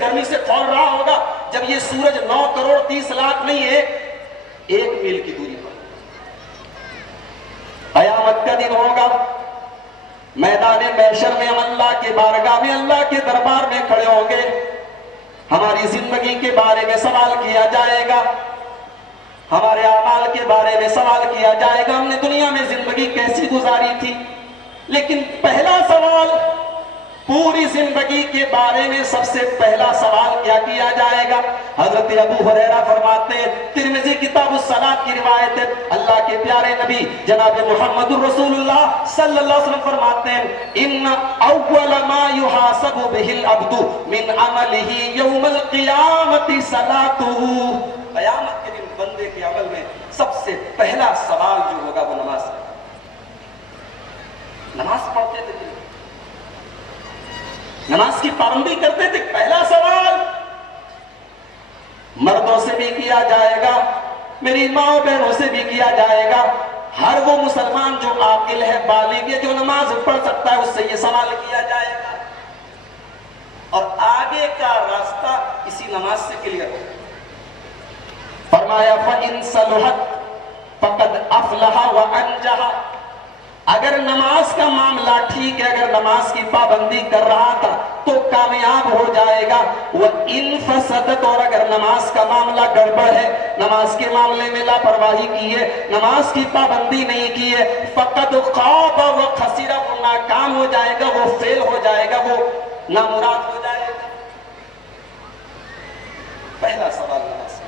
گرمی سے کھول رہا ہوگا جب یہ سورج 9,30,00,000 نہیں ہے 1 میل کی دوری پر. قیامت کا دن ہوگا, میدان محشر میں ہم اللہ کے بارگاہ میں, اللہ کے دربار میں کھڑے ہوں گے. ہماری زندگی کے بارے میں سوال کیا جائے گا, ہمارے اعمال کے بارے میں سوال کیا جائے گا, ہم نے دنیا میں زندگی کیسی گزاری تھی. لیکن پہلا سوال, پوری زندگی کے بارے میں سب سے پہلا سوال کیا جائے گا؟ حضرت ابو ہریرہ فرماتے ہیں, ترمذی کتاب الصلاۃ کی روایت ہے, اللہ کے پیارے نبی جناب محمد رسول اللہ صلی اللہ علیہ وسلم فرماتے ہیں, ان اول ما یحاسب به العبد من عمله یوم القیامت صلاته. قیامت کے دن بندے کے عمل میں سب سے پہلا سوال جو ہوگا وہ نماز ہے. نماز پڑھتے تھے, نماز کی پابندی کرتے تھے, پہلا سوال مردوں سے بھی کیا جائے گا, میری ماں بہنوں سے بھی کیا جائے گا. ہر وہ مسلمان جو عاقل ہے, بالغ ہے, جو نماز پڑھ سکتا ہے, اس سے یہ سوال کیا جائے گا. اور آگے کا راستہ اسی نماز سے کلیئر ہو. فرمایا فَإِن صَلُحَتْ فَقَدْ أَفْلَحَ وَأَنجَحَ. اگر نماز کا معاملہ ٹھیک ہے, اگر نماز کی پابندی کر رہا تھا تو کامیاب ہو جائے گا. وَإِن فَسَدَتْ, اور اگر نماز کا معاملہ گڑبڑ ہے, نماز کے معاملے میں لاپرواہی کی ہے, نماز کی پابندی نہیں کی ہے, فَقَدْ خَابَ وَخَسِرَ, وہ ناکام ہو جائے گا, وہ فیل ہو جائے گا, وہ نامراد ہو جائے گا. پہلا سوال نماز.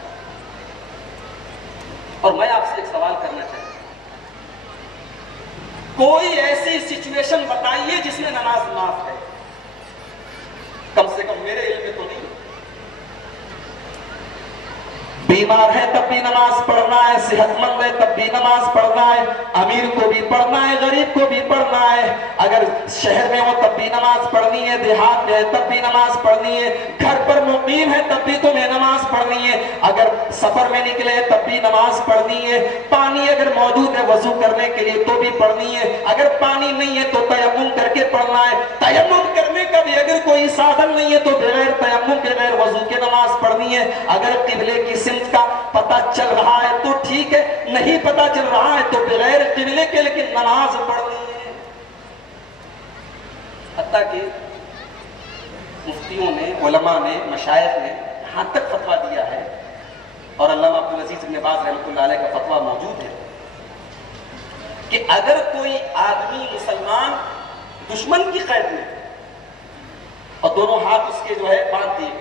اور میں آپ سے ایک سوال کرنا چاہتا ہوں, کوئی ایسی سچویشن بتائیے جس میں نماز معاف ہے. کم سے کم میرے علم میں تو نہیں. بیمار ہے تب بھی نماز پڑھنا ہے, صحت مند ہے تب بھی نماز پڑھنا ہے, امیر کو بھی پڑھنا ہے, غریب کو بھی پڑھنا ہے, اگر شہر میں ہو تب بھی نماز پڑھنی ہے, دیہات میں ہے تب بھی نماز پڑھنی ہے, گھر پر مقیم ہے تب بھی تمہیں نماز پڑھنی ہے, اگر سفر میں نکلے تب بھی نماز پڑھنی ہے, پانی اگر موجود ہے وضو کرنے کے لیے تو بھی پڑھنی ہے, اگر پانی نہیں ہے تو تیمم کر کے پڑھنا ہے, تیمم کرنے کا بھی اگر کوئی سادھن نہیں ہے تو بغیر تیمم بغیر وضو کے نماز پڑھنی ہے. اگر قبلے کی سمت کا پتہ چل رہا ہے تو ٹھیک ہے, نہیں پتہ چل رہا ہے تو بغیر قبلے کے لیکن نماز پڑھنی ہے. حتیٰ کہ مفتیوں نے, علماء نے, مشائخ نے یہاں تک فتویٰ دیا ہے, اور علامہ عبدالعزیز بن باز رحمۃ اللہ علیہ کا فتویٰ موجود ہے, کہ اگر کوئی آدمی مسلمان دشمن کی قید میں اور دونوں ہاتھ اس کے جو ہے باندھ دیے,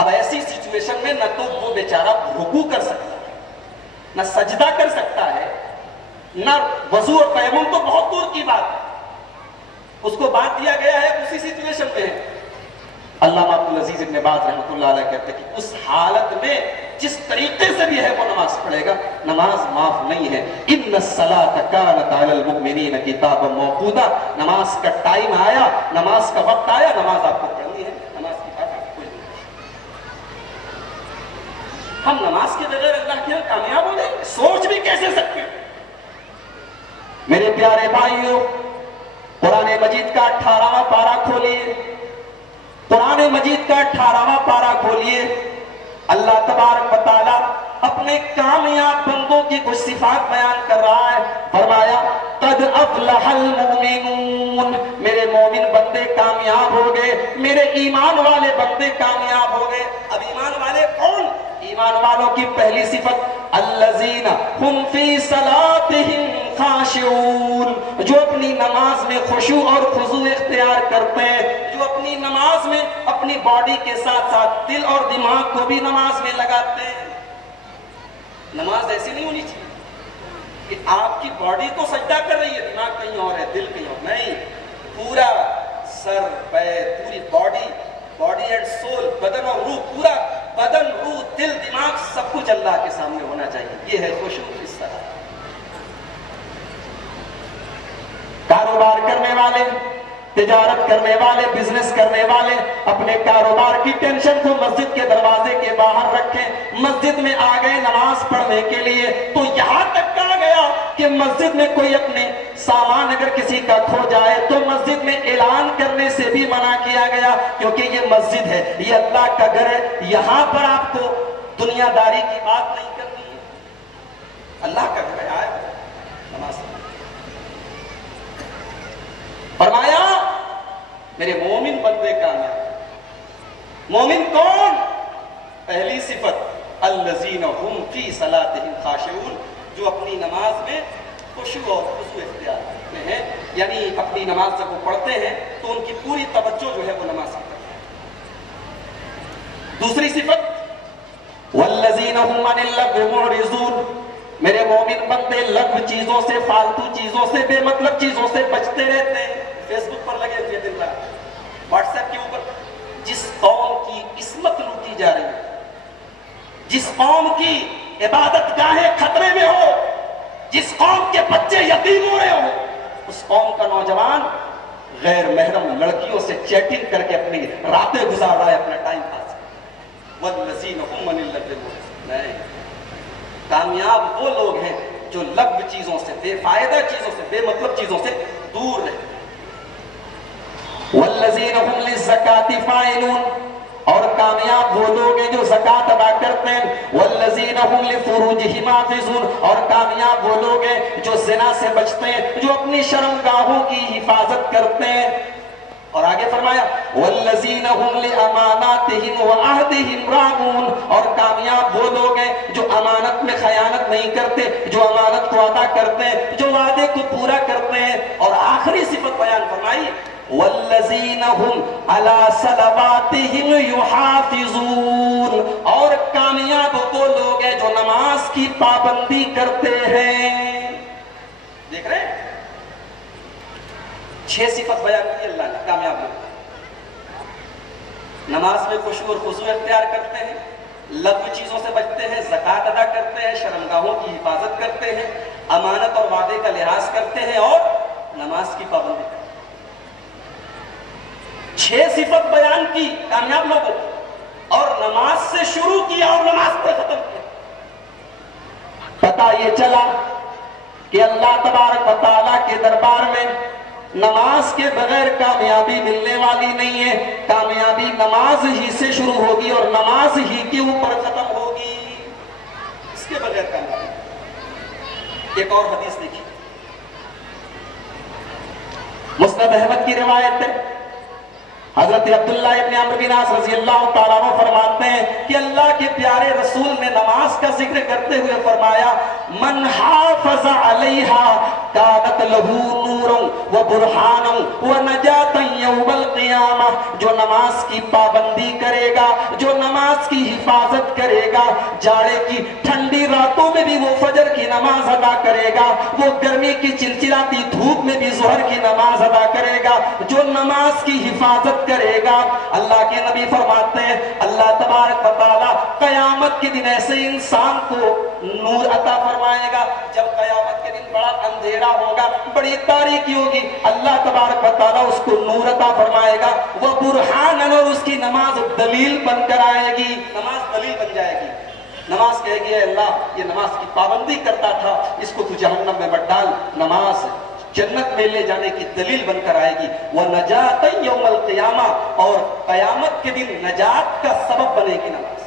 اب ایسی سچویشن میں نہ تو وہ بیچارہ رکوع کر سکتا ہے, نہ سجدہ کر سکتا ہے, نہ وضو اور تیمم تو بہت دور کی بات ہے, اس کو باندھ دیا گیا ہے, اسی سچویشن میں ہے. علامہ عبدالعزیز ابن باز رحمۃ اللہ علیہ کہتے ہیں کہ اس حالت میں جس طریقے سے بھی ہے وہ نماز پڑھے گا, نماز معاف نہیں ہے. ان الصلاۃ کانت علی المؤمنین کتابا موقوتا, نماز کا ٹائم آیا, نماز کا وقت آیا, نماز آپ کو پڑھنی ہے. نماز کی بات آپ کوئی نہیں. ہم نماز کے بغیر اللہ کے کامیاب ہو جائیں گے, سوچ بھی کیسے سکتے ہیں. میرے پیارے بھائیوں, قرآن مجید کا 18واں پارہ کھولیے, قرآن مجید کا 18واں پارہ کھولیے. اللہ تبارک و تعالیٰ اپنے کامیاب بندوں کی کچھ صفات بیان کر رہا ہے. فرمایا قد افلح المؤمنون, میرے مومن بندے کامیاب ہو گئے, میرے ایمان والے بندے کامیاب ہو گئے. اب ایمان والے کون؟ ایمان والوں کی پہلی صفت الذین هم فی صلاتہم خاشعون, جو اپنی نماز میں خشوع اور خضوع اختیار کرتے ہیں, جو اپنی نماز میں اپنی باڈی کے ساتھ ساتھ دل اور دماغ کو بھی نماز میں لگاتے ہیں. نماز ایسی نہیں ہونی چاہیے کہ آپ کی باڈی تو سجدہ کر رہی ہے, دماغ کہیں اور ہے, دل کہیں اور نہیں. پورا سر, پیر, پوری باڈی اینڈ سول, بدن اور روح, پورا بدن, روح, دل, دماغ سب کچھ اللہ کے سامنے ہونا چاہیے. یہ ہے خشوع فی الصلاۃ. کاروبار کرنے والے, تجارت کرنے والے, بزنس کرنے والے اپنے کاروبار کی ٹینشن کو مسجد کے دروازے کے باہر رکھیں. مسجد میں آ گئے نماز پڑھنے کے لیے تو یہاں تک کہا گیا کہ مسجد میں کوئی اپنے سامان اگر کسی کا کھو جائے تو مسجد میں اعلان کرنے سے بھی منع کیا گیا، کیونکہ یہ مسجد ہے، یہ اللہ کا گھر ہے، یہاں پر آپ کو دنیا داری کی بات نہیں کرنی ہے، اللہ کا گھر ہے، آئے نماز۔ فرمایا میرے مومن بندے کامیاب۔ مومن کون؟ پہلی صفت الذین هم فی صلاتهم خاشعون، جو اپنی نماز میں خشوع اور خضوع اختیار کرتے ہیں، یعنی اپنی نماز جب وہ پڑھتے ہیں تو ان کی پوری توجہ جو ہے وہ نماز کی طرف ہے۔ دوسری صفت والذین هم عن اللغو معرضون، میرے مومن بندے لغو چیزوں سے، فالتو چیزوں سے، بے مطلب چیزوں سے بچتے رہتے ہیں۔ فیس بک پر لگے ہوئے دن رات، واٹس ایپ کے اوپر جس قوم کی عصمت لوٹی جا رہی ہے، جس قوم کی عبادت گاہیں خطرے میں ہو، جس قوم کے بچے یتیم ہو رہے ہو، اس قوم کا نوجوان غیر محرم لڑکیوں سے چیٹنگ کر کے اپنی راتیں گزار رہا ہے، اپنا ٹائم پاس۔ والذین هم عن اللغو معرضون، کامیاب وہ لوگ ہیں جو لغو چیزوں سے، بے فائدہ چیزوں سے، بے مطلب چیزوں سے دور رہتے ہیں۔ والذین هم للزکاۃ فاعلون، اور کامیاب وہ لوگ ہیں جو زکوٰۃ ادا کرتے ہیں۔ والذین هم لفروجہم حافظون، اور کامیاب وہ لوگ ہیں جو زنا سے بچتے ہیں، جو اپنی شرمگاہوں کی حفاظت کرتے ہیں۔ اور آگے فرمایا والذین هم لاماناتہم وعہدہم راعون، اور کامیاب وہ لوگ ہیں جو امانت میں خیانت نہیں کرتے، جو امانت کو ادا کرتے ہیں، جو وعدے کو پورا کرتے ہیں۔ اور آخری صفت بیان فرمائی والذین هم علی صلواتہم یحافظون، اور کامیاب وہ لوگ ہیں جو نماز کی پابندی کرتے ہیں۔ دیکھ رہے ہیں 6 صفت بیان کی اللہ نے کامیاب لوگ، نماز میں خشوع اور خضوع اختیار کرتے ہیں، لغو چیزوں سے بچتے ہیں، زکوٰۃ ادا کرتے ہیں، شرمگاہوں کی حفاظت کرتے ہیں، امانت اور وعدے کا لحاظ کرتے ہیں، اور نماز کی پابندی کرتے ہیں۔ 6 صفت بیان کی کامیاب لوگوں، اور نماز سے شروع کیا اور نماز پر ختم کیا۔ پتہ یہ چلا کہ اللہ تبارک و تعالیٰ کے دربار میں نماز کے بغیر کامیابی ملنے والی نہیں ہے، کامیابی نماز ہی سے شروع ہوگی اور نماز ہی کے اوپر ختم ہوگی، اس کے بغیر کامیابی۔ ایک اور حدیث دیکھیے، مسند احمد کی روایت ہے، حضرت عبداللہ ابن عمرو بن عاص رضی اللہ تعالیٰ عنہ فرماتے ہیں کہ اللہ کے پیارے رسول نے نماز کا ذکر کرتے ہوئے فرمایا من حافظ علیہا کانت لہو نورا و برہانا و نجاتا یوم القیامہ، جو نماز کی پابندی کرے گا، جو نماز کی حفاظت کرے گا، جاڑے کی ٹھنڈی راتوں میں بھی وہ فجر کی نماز ادا کرے گا، وہ گرمی کی چلچلاتی دھوپ میں بھی ظہر کی نماز ادا کرے گا، جو نماز کی حفاظت کرے گا، اللہ کے نبی فرماتے ہیں اللہ تبارک و تعالیٰ قیامت کے دن ایسے انسان کو نور عطا فرمائے گا۔ جب قیامت کے دن بڑا اندھیرا ہوگا، بڑی تاریکی ہوگی، اللہ تبارک و تعالیٰ اس کو نور عطا فرمائے گا، وہ برہان، اور اس کی نماز دلیل بن کر آئے گی، نماز دلیل بن جائے گی۔ نماز کہے گی اے اللہ یہ نماز کی پابندی کرتا تھا، اس کو تو جہنم میں مت ڈال، نماز جنت میں لے جانے کی دلیل بن کر آئے گی، وَنَجَاتً يَوْمَ الْقِيَامَةِ، اور قیامت کے دن نجات کا سبب بنے گی نماز۔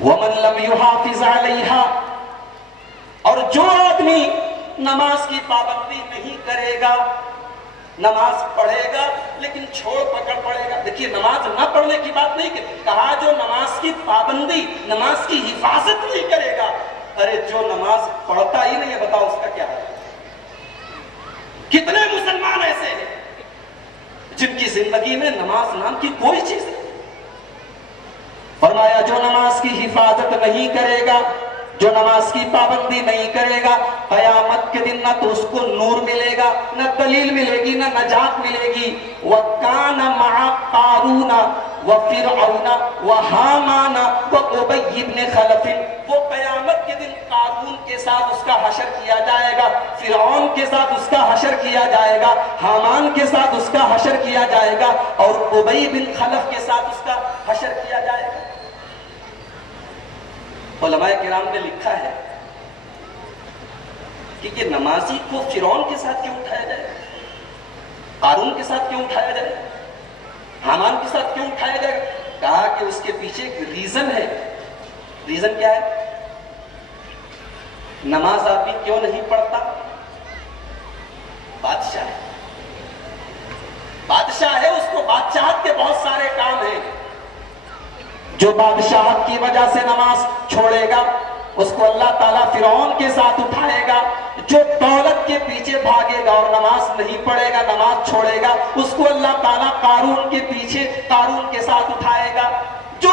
وَمَن لَمْ يُحَافِظْ عَلَيْهَا، اور جو آدمی نماز کی پابندی نہیں کرے گا، نماز پڑھے گا لیکن چھوڑ پکڑ پڑے گا۔ دیکھیے نماز نہ پڑھنے کی بات نہیں کہ کہا جو نماز کی پابندی، نماز کی حفاظت نہیں کرے گا، ارے جو نماز پڑھتا ہی نہیں ہے بتاؤ اس کا کیا ہے؟ کتنے مسلمان ایسے ہیں جن کی زندگی میں نماز نام کی کوئی چیز نہیں۔ فرمایا جو نماز کی حفاظت نہیں کرے گا، جو نماز کی پابندی نہیں کرے گا، قیامت کے دن نہ تو اس کو نور ملے گا، نہ دلیل ملے گی، نہ نجات ملے گی۔ وَكَانَ مَعَ قَارُونَ وَفِرْعَوْنَ وَحَامَانَ وَأُبَيِّ بْنِ خَلَفٍ، وہ قیامت کے دن قارون کے ساتھ اس کا حشر کیا جائے گا، فرعون کے ساتھ اس کا حشر کیا جائے گا، حامان کے ساتھ اس کا حشر کیا جائے گا، اور ابی بن خلف کے ساتھ اس کا حشر کیا جائے گا۔ علماء کرام نے لکھا ہے کہ یہ نمازی کو فرعون کے ساتھ کیوں اٹھایا جائے، قارون کے ساتھ کیوں اٹھایا جائے، حامان کے ساتھ کیوں اٹھایا جائے؟ کہا کہ اس کے پیچھے ایک ریزن ہے۔ ریزن کیا ہے؟ نماز آدمی کیوں نہیں پڑھتا؟ بادشاہ ہے، بادشاہ ہے، اس کو بادشاہت کے بہت سارے کام ہیں۔ جو بادشاہت کی وجہ سے نماز چھوڑے گا اس کو اللہ تعالیٰ فرعون کے ساتھ اٹھائے گا۔ جو دولت کے پیچھے بھاگے گا اور نماز نہیں پڑھے گا، نماز چھوڑے گا، اس کو اللہ تعالیٰ قارون کے پیچھے قارون کے ساتھ اٹھائے گا۔ جو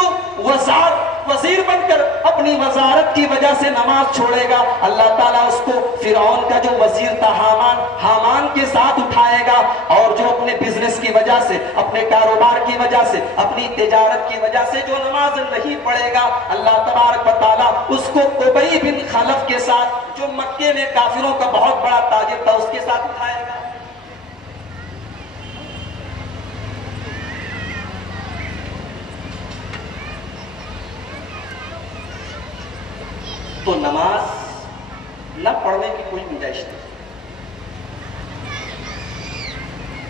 وزیر بن کر اپنی وزارت کی وجہ سے نماز چھوڑے گا، اللہ تعالیٰ اس کو فرعون کا جو وزیر تھا حامان کے ساتھ اٹھائے گا۔ اور جو اپنے بزنس کی وجہ سے، اپنے کاروبار کی وجہ سے، اپنی تجارت کی وجہ سے جو نماز نہیں پڑھے گا، اللہ تبارک و تعالیٰ اس کو ابی بن خلف کے ساتھ، جو مکے میں کافروں کا بہت بڑا تاجر تھا، اس کے ساتھ اٹھائے گا۔ تو نماز نہ پڑھنے کی کوئی گنجائش نہیں۔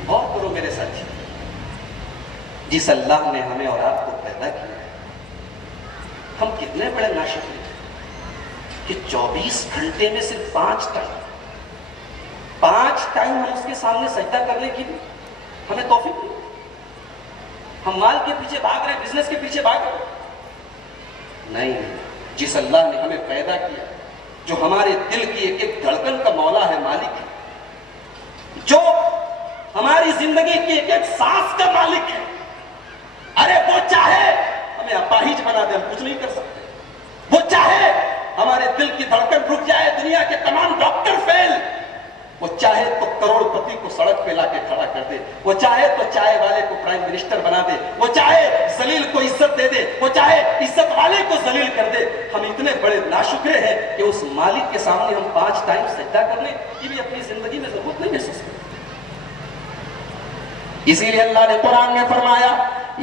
غور کرو میرے ساتھ، جس اللہ نے ہمیں اور آپ کو پیدا کیا ہے، ہم کتنے بڑے ناشکر ہیں کہ 24 گھنٹے میں صرف 5 ٹائم ہم اس کے سامنے سجدہ کرنے کی بھی ہمیں توفیق نہیں۔ ہم مال کے پیچھے بھاگ رہے ہیں، بزنس کے پیچھے بھاگ رہے ہیں۔ نہیں، جس اللہ نے ہمیں پیدا کیا، جو ہمارے دل کی ایک ایک دھڑکن کا مولا ہے، مالک ہے، جو ہماری زندگی کی ایک ایک سانس کا مالک ہے، ارے وہ چاہے ہمیں اپاہج بنا دے، ہم کچھ نہیں کر سکتے۔ وہ چاہے ہمارے دل کی دھڑکن رک جائے، دنیا کے تمام ڈاکٹر فیل، وہ چاہے تو کروڑ پتی کو سڑک پہ لا کے کھڑا کر دے، وہ چاہے تو چائے والے کو پرائم منسٹر بنا دے، وہ چاہے ذلیل کو عزت دے دے، وہ چاہے عزت والے کو ذلیل کر دے۔ ہم اتنے بڑے ناشکرے ہیں کہ اس مالک کے سامنے ہم 5 ٹائم سجدہ کرنے کی بھی اپنی زندگی میں ضرورت نہیں محسوس کرتے۔ اسی لیے اللہ نے قرآن میں فرمایا،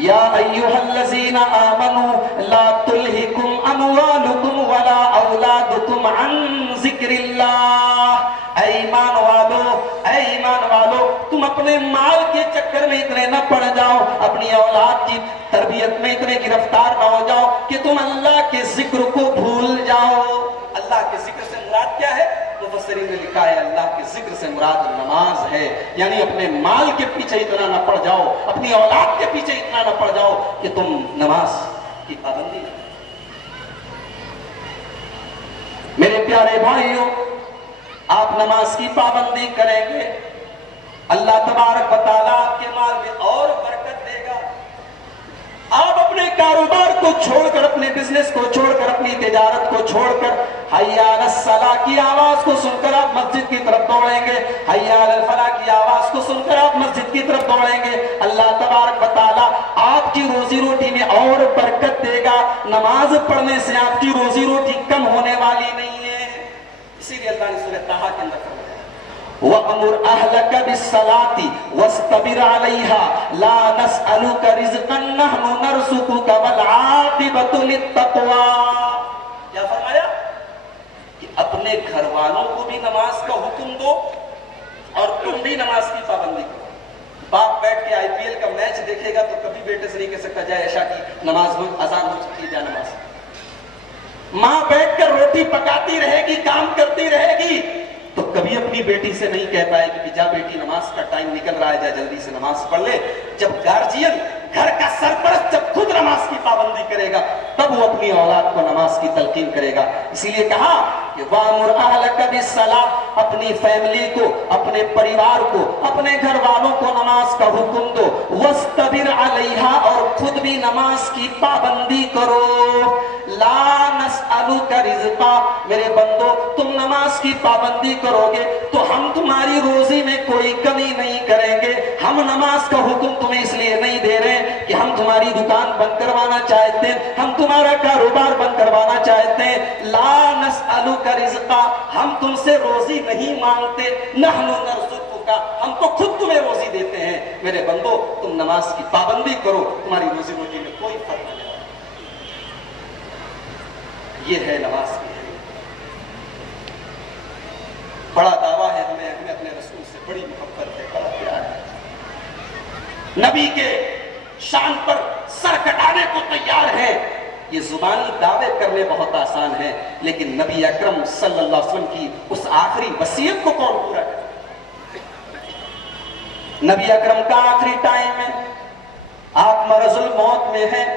یا ایھا الذین آمنوا لا تلہکم اموالکم ولا اولادکم عن ذکر اللہ۔ اے ایمان والو، تم اپنے مال کے چکر میں اتنے نہ پڑ جاؤ، اپنی اولاد کی تربیت میں اتنے گرفتار نہ ہو جاؤ کہ تم اللہ کے ذکر کو بھول جاؤ۔ اللہ کے ذکر سے مراد کیا ہے؟ مفسرین نے لکھا ہے اللہ کے ذکر سے مراد نماز ہے۔ یعنی اپنے مال کے پیچھے اتنا نہ پڑ جاؤ، اپنی اولاد کے پیچھے اتنا نہ پڑ جاؤ کہ تم نماز کی پابندی نہ۔ میرے پیارے بھائیوں، آپ نماز کی پابندی کریں گے، اللہ تبارک و تعالیٰ آپ کے مال میں اور برکت دے گا۔ آپ اپنے کاروبار کو چھوڑ کر، اپنے بزنس کو چھوڑ کر، اپنی تجارت کو چھوڑ کر، حی علی الصلاۃ کی آواز کو سن کر آپ مسجد کی طرف دوڑیں گے، حی علی الفلاح کی آواز کو سن کر آپ مسجد کی طرف دوڑیں گے۔ اللہ تبارک و تعالیٰ آپ کی روزی روٹی میں اور برکت دے گا۔ نماز پڑھنے سے آپ کی روزی روٹی کم ہونے والی نہیں ہے۔ اسی لیے اللہ نے سورہ طٰہٰ کے اندر فرمایا، وَأْمُرْ أَهْلَكَ بِالصَّلَاةِ وَاسْتَبِرْ عَلَيْهَا لَا نَسْأَلُكَ رِزْقًا نَحْنُ نَرْزُقُكَ وَالْعَاقِبَةُ لِلتَّقْوَىٰ۔ کیا فرمایا؟ کہ اپنے گھر والوں کو بھی نماز کا حکم دو اور تم بھی نماز کی پابندی کرو۔ باپ بیٹھ کے آئی پی ایل کا میچ دیکھے گا تو کبھی بیٹے سے نہیں کہہ سکتا جائے عشاء کی نماز ہو، اذان ہو چکی ہے، جا نماز۔ ماں بیٹھ کر روٹی پکاتی رہے گی، کام کرتی رہے گی، تو کبھی اپنی بیٹی سے نہیں کہہ پائے گی کہ جا بیٹی نماز کا ٹائم نکل رہا ہے، جا جلدی سے نماز پڑھ لے۔ جب گارجین، گھر کا سرپرست جب خود نماز کی پابندی کرے گا تب وہ اپنی اولاد کو نماز کی تلقین کرے گا۔ اسی لیے کہا کہ وَأْمُرْ أَهْلَكَ بِالصَّلَاةِ، اپنی فیملی کو، اپنے پریوار کو، اپنے گھر والوں کو نماز کا حکم دو، وَاسْتَبِرْ عَلَيْهَا، اور خود بھی نماز کی پابندی کرو۔ لَا نَسْأَلُكَ رِزْقًا، میرے بندو تم نماز کی پابندی کرو گے تو ہم تمہاری روزی میں کوئی کمی نہیں کریں گے۔ ہم نماز کا حکم تمہیں اس لیے نہیں دے رہے کہ ہم تمہاری دکان بند کروانا چاہتے ہیں، ہم تمہارا کاروبار بند کروانا چاہتے ہیں۔ لا نسألک رزقا، ہم تم سے روزی نہیں مانگتے، نحن نرزقک، ہم تو خود تمہیں روزی دیتے ہیں۔ میرے بندو تم نماز کی پابندی کرو، تمہاری روزی روٹی میں کوئی فرق نہیں۔ یہ ہے نماز کی اہمیت. بڑا دعویٰ ہے ہمیں اپنے رسول سے بڑی محبت ہے, بڑا پیار ہے. نبی کے شان پر سر کٹانے کو تیار ہے. یہ زبانی دعوے کرنے بہت آسان ہے, لیکن نبی اکرم صلی اللہ علیہ وسلم کی اس آخری وصیت کو کون پورا کرے؟ نبی اکرم کا آخری ٹائم ہے, آپ مرض الموت میں ہیں.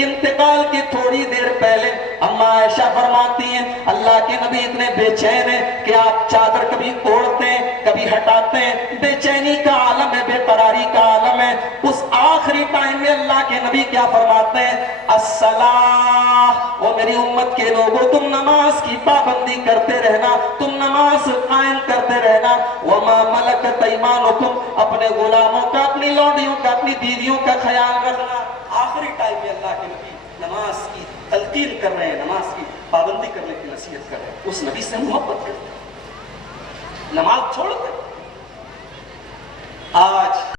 انتقال کی تھوڑی دیر پہلے اما عائشہ فرماتی ہیں اللہ کے نبی اتنے بے چین ہیں کہ آپ چادر کبھی اوڑھتے ہیں کبھی ہٹاتے ہیں. بے چینی کا عالم ہے, بے قراری کا عالم ہے. اس آخری ٹائم میں اللہ کے نبی کیا فرماتے ہیں؟ الصلاۃ, وہ میری امت کے لوگوں تم نماز کی پابندی کرتے رہنا, تم نماز قائم کرتے رہنا. وما ملکت ایمانکم, اپنے غلاموں کا, اپنی لونڈیوں کا, اپنی بیویوں کا خیال رکھنا. آخری ٹائم میں اللہ کے نبی نماز کی تلقین کر رہے ہیں, نماز کی پابندی کرنے کی نصیحت کر رہے ہیں. اس نبی سے محبت کرتے ہیں, نماز چھوڑ کر. آج